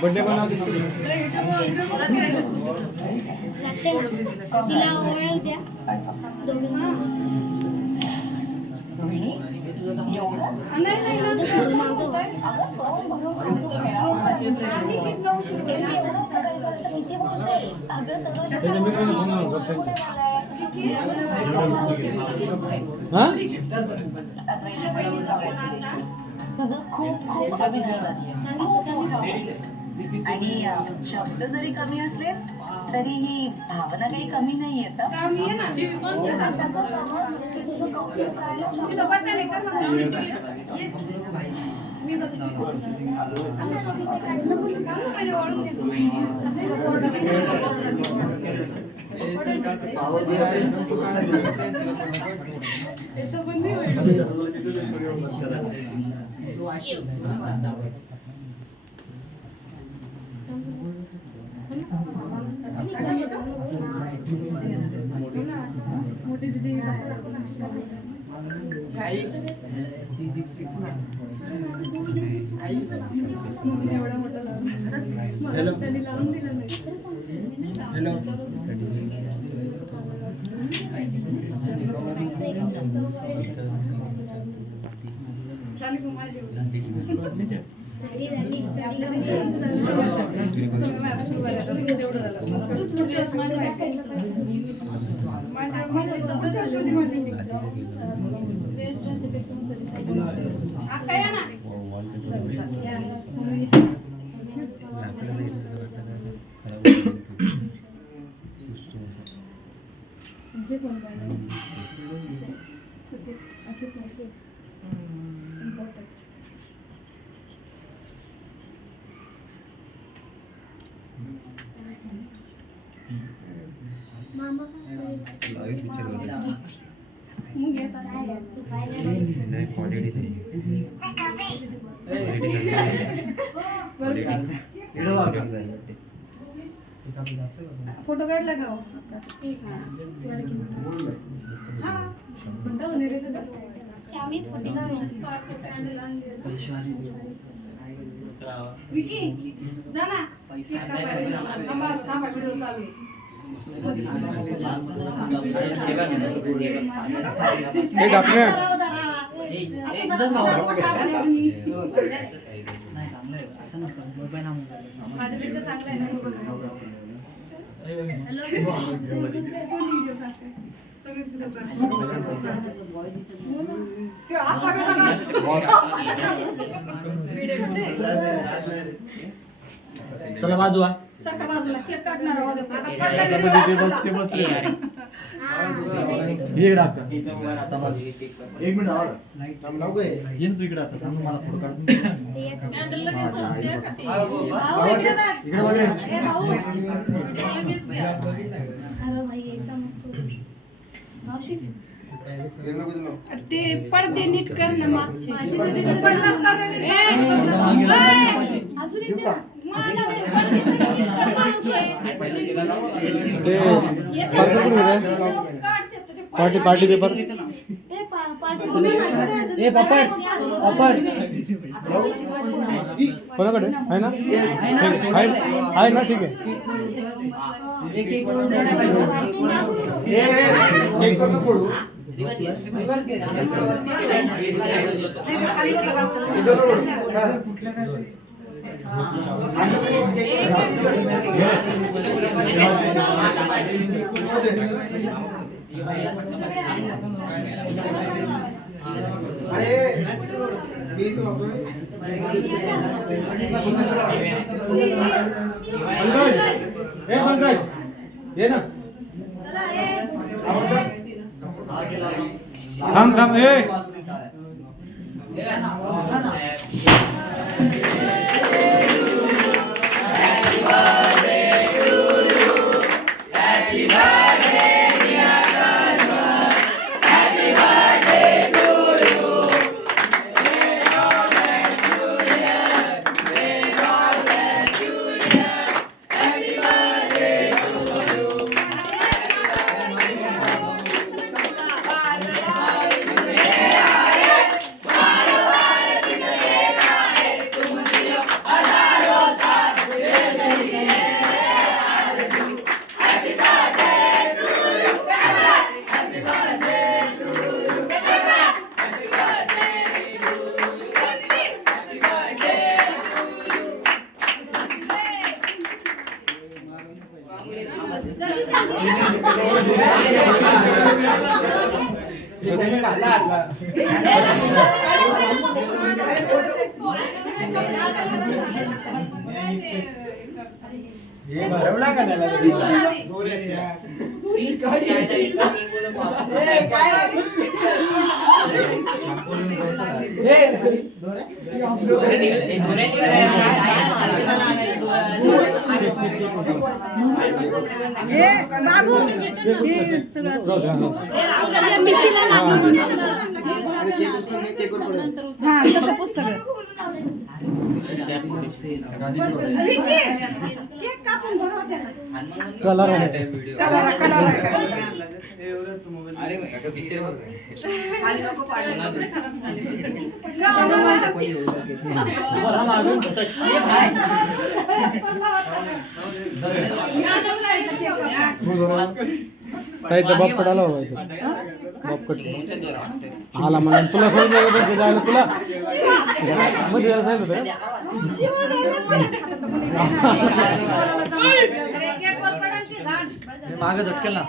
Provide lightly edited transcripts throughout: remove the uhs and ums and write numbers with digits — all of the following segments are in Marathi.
बर्थडे बनव तिला ओळख द्या आणि शब्द जरी कमी असले तरी ही भावना काही कमी नाही येत. फोटो काढला का चला बाजूला केक काढणार एक मिनिट येईन तू इकडे आता मला फोटो काढ ते पडदे नीट कर ना मागचे पार्टी पार्टी पेपर कोणाकडे आहे ना आहे ना ठीक आहे पंकज ये ना थांब थांब कलर ताईचा बाप पडाला बाप कट आला म्हणून तुला फोन जायला तुला मध्ये जायला सांगितलं मागे झटकेल ना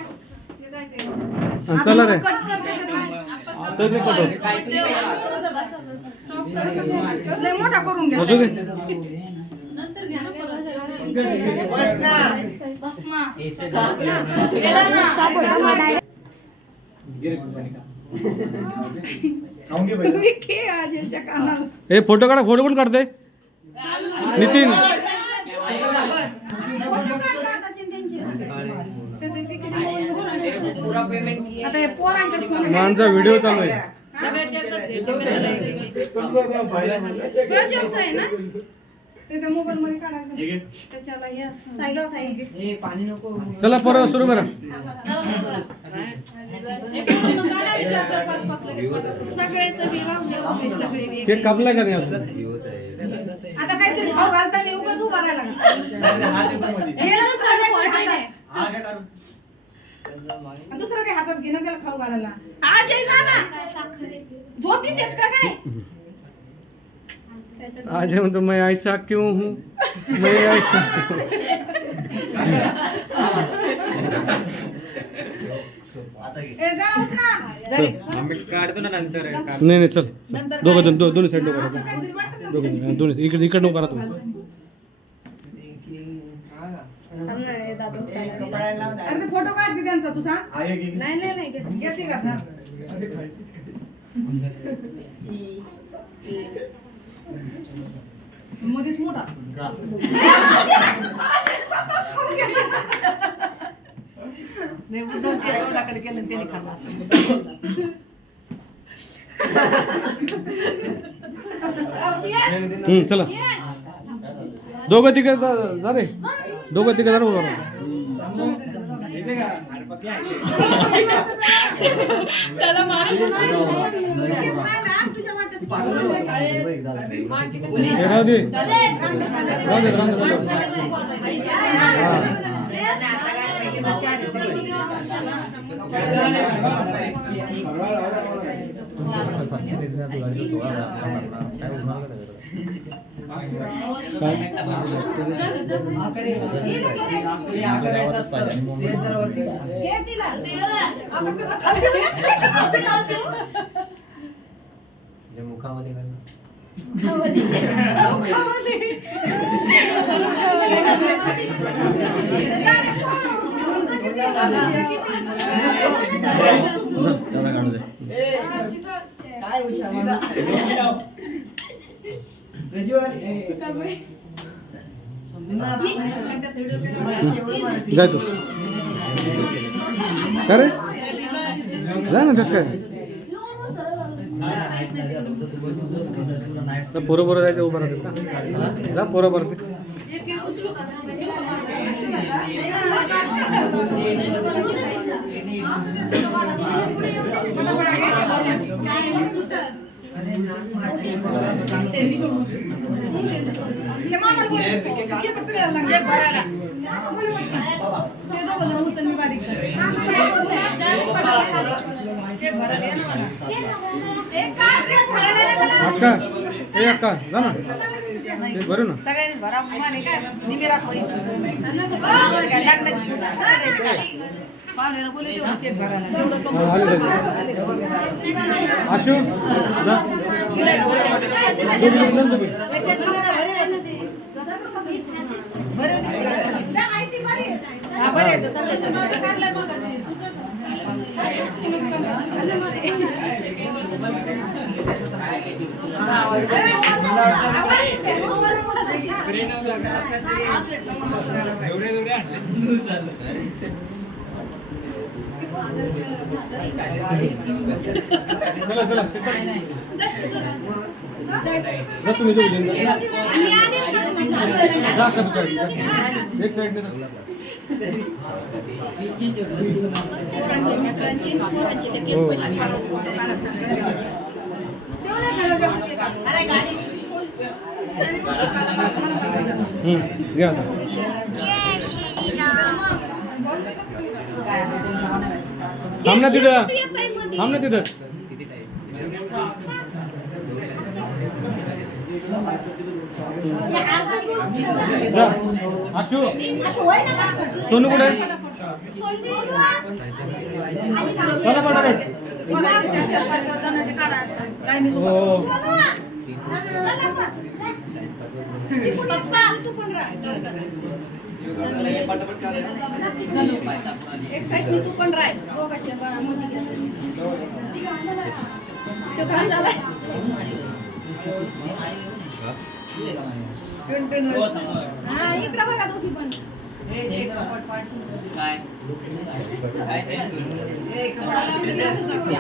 चला रे मोठा करून घ्या हे फोटो काढा फोटो कोण काढते नितीन माझा व्हिडिओ चालू आहे चला परत सुरू करा केक कापला का नाही आता काहीतरी खाऊ घालताना उगाच उभा राहिला दुसरं काही हातात घेणं त्याला खाऊ घालायला आज झोपी देत का काय आज है तो मैं ऐसा क्यों हूँ मैं ऐसा नहीं नहीं चल दोघं जण दोन्ही साईड दोघं इकडे इकडे नको करा तुम्ही अरे फोटो काढते त्यांचा तुझा नाही नाही घेते का मध्येच मोठा गेलं त्याने खाल्ला चला दोघं तिघ जा रे दोघं तिघ जरा उभा राहू दे घे तिला. आपण कसं खाली ठेवू? मुखामध्ये त्याला काढू दे. जाय तू का रे जा ना त्यात काय पोरं पोरं जायचं उभं राहतात का जा पोरं बरं अक्का ए अक्का जा ना ते भरू ना सगळ्यांनी भरा माने काय निमेरात होईल पाहुण्याला बोलू देऊ केक भरायला तेवढं आशू जा चला चला जा तुम्ही दोघी जा कट कर एक साइड दे घ्या आता थांब ना तिथं थांब ना तिथं जा आशू सोनू कुठे चला पडा रे हो एक साईड तू पण राय इकडे बघा दोघी पण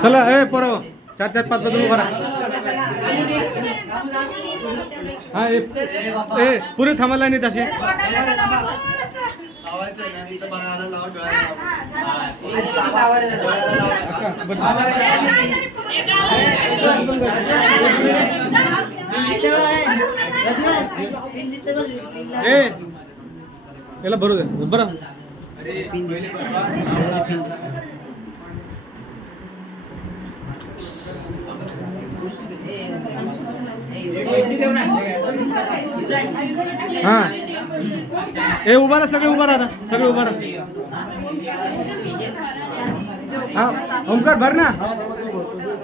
चला ए पोरो 4-4 5 बदलून उभा राहा हा ए पुरे थांबायला नाही तशी ए याला भरू दे बरं हा ए उभा राहा सगळे उभा राहा सगळे उभा राहा हा ओमकार भर ना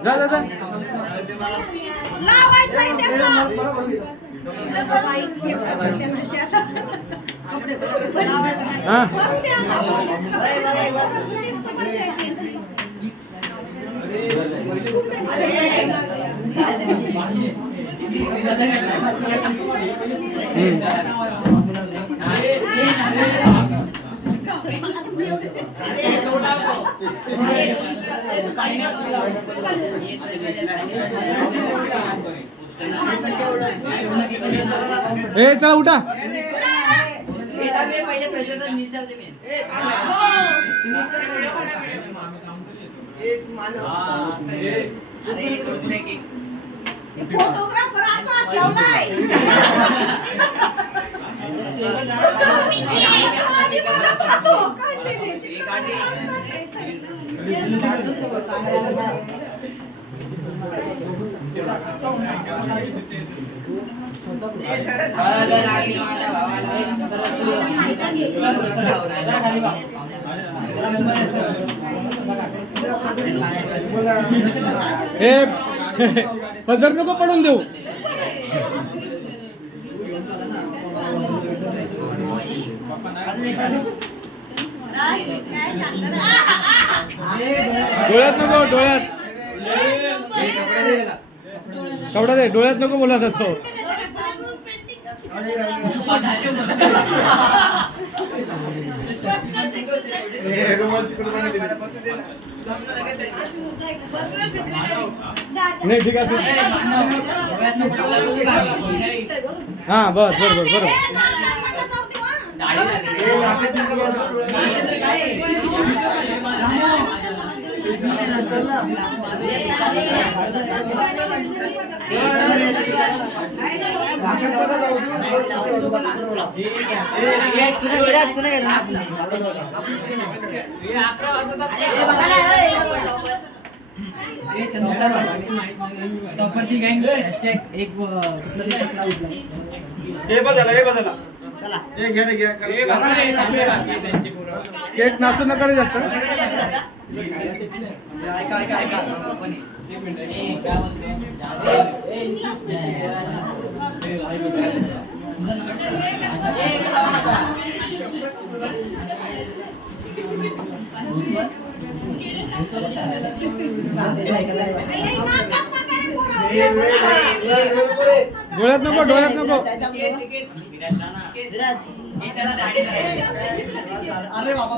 जा जा जा हा ए चला उठा फोटोग्राफर असा ठेवलाय ए पदर नको पडून देऊ. डोळ्यात नको, डोळ्यात कपडा दे, डोळ्यात नको बोलत असतो. नाही ठीक आहे. हा बस बरोबर बरोबर. टॉपरची गँग हॅशटॅग एक हे बदला, हे बदला. हे घ्या रे, घ्या. केक नाचू नका रे जास्त. डोळ्यात नको, डोळ्यात नको. अरे बाबा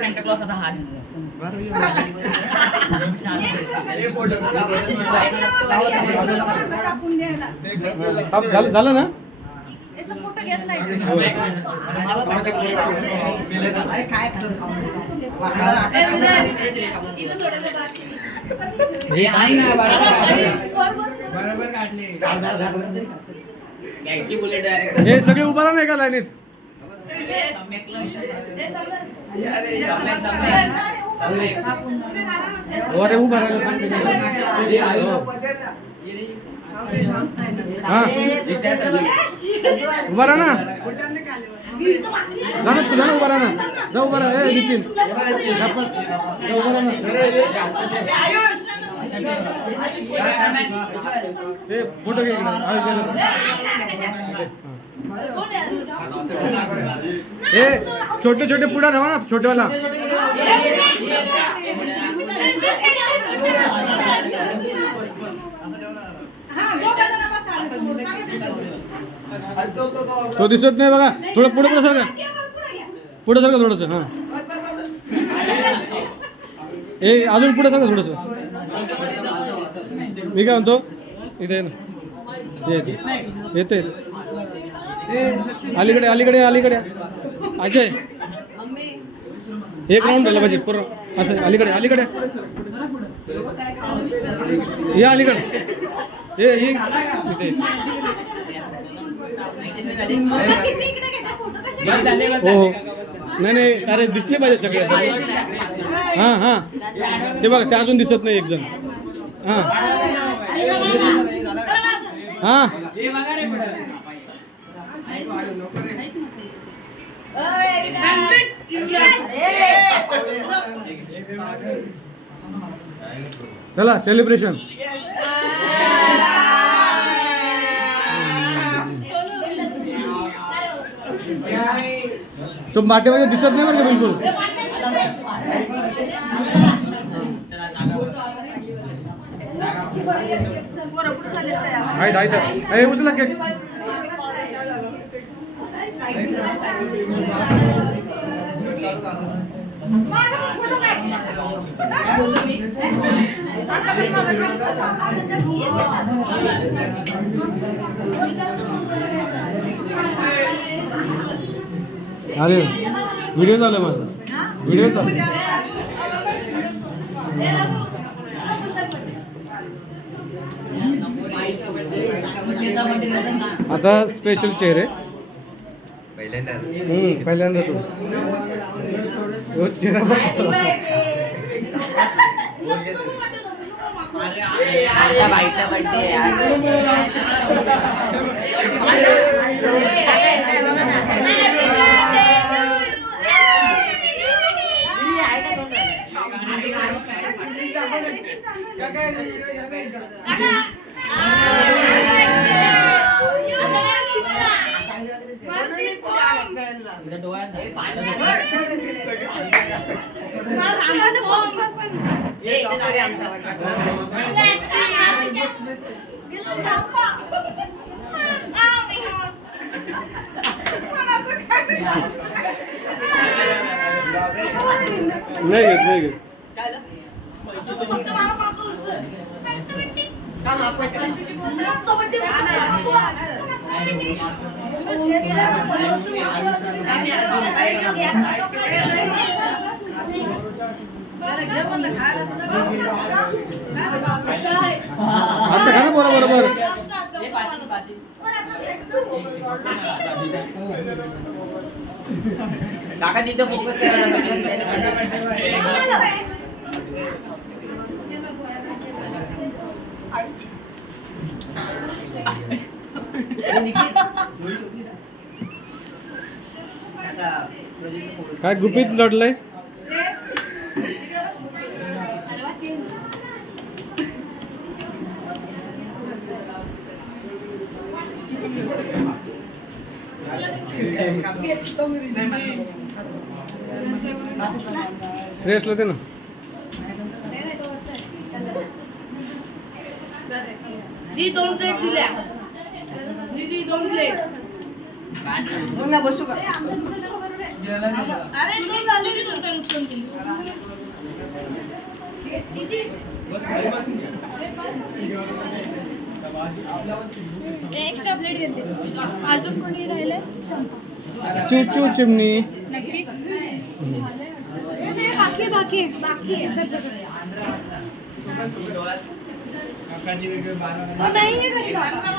सेंटर क्लॉस आता हा झालं ना. फोटो घेतला हे सगळे उभा राहा नाही का लाईनीत. अरे उभा राहिला. हा उभा राहा ना. जा ना, तू जा ना, उभा राहा ना. जा उभा राहा. ए नितीन जा उभा राहा ना. ए फोटो घे. ए छोटे छोटे पुढे राहा ना, छोटेवाला. तो दिसत नाही बघा. थोडं पुढे पुढे सरका, पुढे सरका थोडस. हा ए अजून पुढे सरका थोडस. मी काय म्हणतो इथे येते अलीकडे अलीकडे अलीकडे. अजय एक राऊंड झालं पाहिजे पूर्ण असं. अलीकडे अलीकडे या, अलीकडे ये इथे. हो हो नाही नाही, अरे दिसले पाहिजे सगळे. हां हां ते बघा, ते अजून दिसत नाही एक जण. हां हां चला सेलिब्रेशन. तो माटेमध्ये दिसत नाही बरं का बिलकुल. आहेत आहेत. उचला केक. अरे व्हिडिओ चालू माझा. व्हिडिओ चालू. आता स्पेशल चेहरे पहिल्यांदा तू रोज चेहरा बघ कसा होता. आमच्या बाईचा बर्थडे नाही घेत नाही घेत आता खा ना बरोबर काका तिथं फोकस काय गुपित लढलंय. श्रेयसला दे ना. दी 2 प्लेट दिल्या. दीदी 2 प्लेट. बसू का अरे तू झाली की तुमचं नुकसान केली. दीदी एक्स्ट्रा प्लेट घेते. अजून कोणी राहिले? चू चिमणी. बाकी नाही आहे घरी.